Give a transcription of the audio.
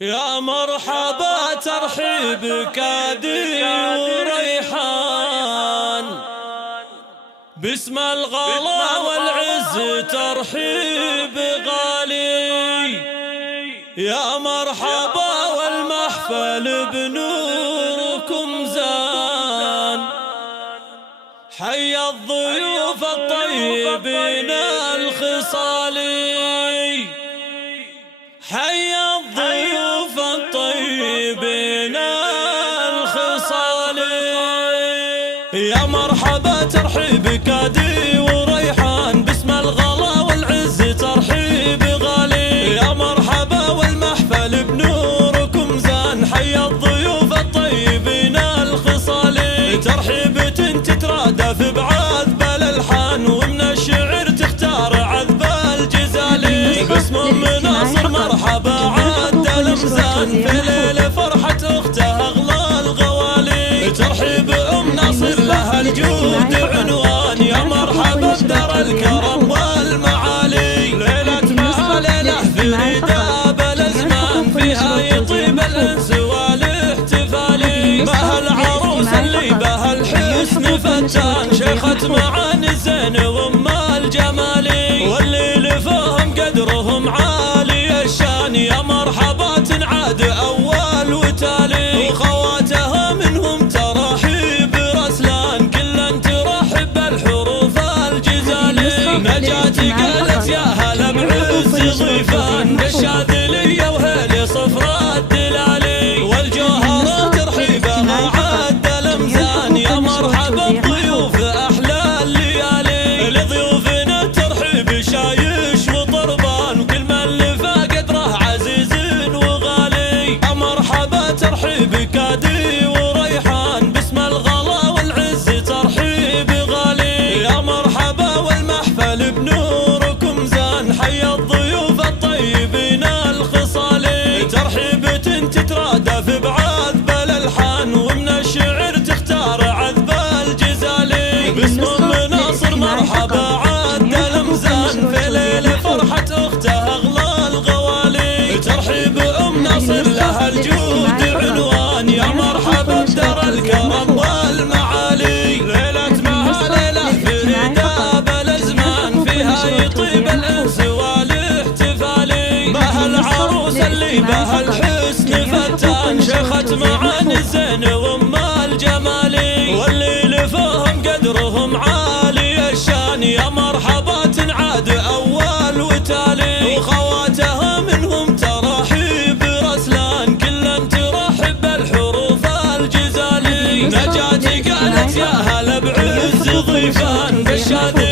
يا مرحبا ترحيب كادي وريحان، باسم الغلا والعز ترحيب غالي. يا مرحبا والمحفل بنوركم زان، حي الضيوف الطيبين الخصالي، حي الضيوف الطيبين الخصالي. يا مرحبا ترحيب كادي وريحان، باسم الغلا والعز ترحيب غالي. يا مرحبا والمحفل بنوركم زان، حي الضيوف الطيبين الخصالي. ترحيبة تترادف بعذب الالحان، ومن الشعر تختار عذب الجزالي. باسم مناصر مرحبا عد الامزان، في ليل فرحة اخته اغلى الغوالي. ترحيب ام ناصر لها الجود عنوان، يا مرحبا بدار الكرم والمعالي. ليلة مها ليلة فريدة بالازمان، فيها يطيب الانس والاحتفالي. بها العروس اللي بها الحسن فتان، شيخة معاني الزين وام الجمالي. واللي لفهم قدرهم عالي الشان، يا مرحبا تنعاد اول وتالي. وخواتها منهم ترحيب رسلان، كلا ترحب بالحروف الجزالي. نجاتي قالت يا هلا بعز ضيفان، بالشاذلية وهيلي صفرا الدلالي. والجوهرة ترحيبها عد الامزان، يا مرحبا بضيوف احلى الليالي. لضيوفنا الترحيب شايش وطربان، وكل من لفى قدره عزيز وغالي. مرحبا ترحيب كادي وريحان، باسم الغلا والعز ترحيب غالي. يا مرحبا والمحفل بنوركم زان، حي الضيوف الطيبين الخصالي. ترحيبة تترادف بعذب الالحان، ومن الشعر تختار عذب الجزالي. باسم مناصر مرحبا عد الامزان، في ليل فرحة اخته اغلى الغوالي. ترحيب ام ناصر لها الجود عنوان، يا مرحبا بدار الكرم والمعالي. ليلة مها ليلة فريدة بالازمان، فيها يطيب الانس والاحتفالي. بها العروس اللي بها الحسن فتان، شيخة معاني الزين وام الجمالي. واللي لفهم قدرهم عالي الشان، يا مرحبا تنعاد اول وتالي. وخواتها منهم ترحيب رسلان، كلا ترحب بالحروف الجزالي. نجاتي قالت يا هلا بعز ضيفان، بالشاذلية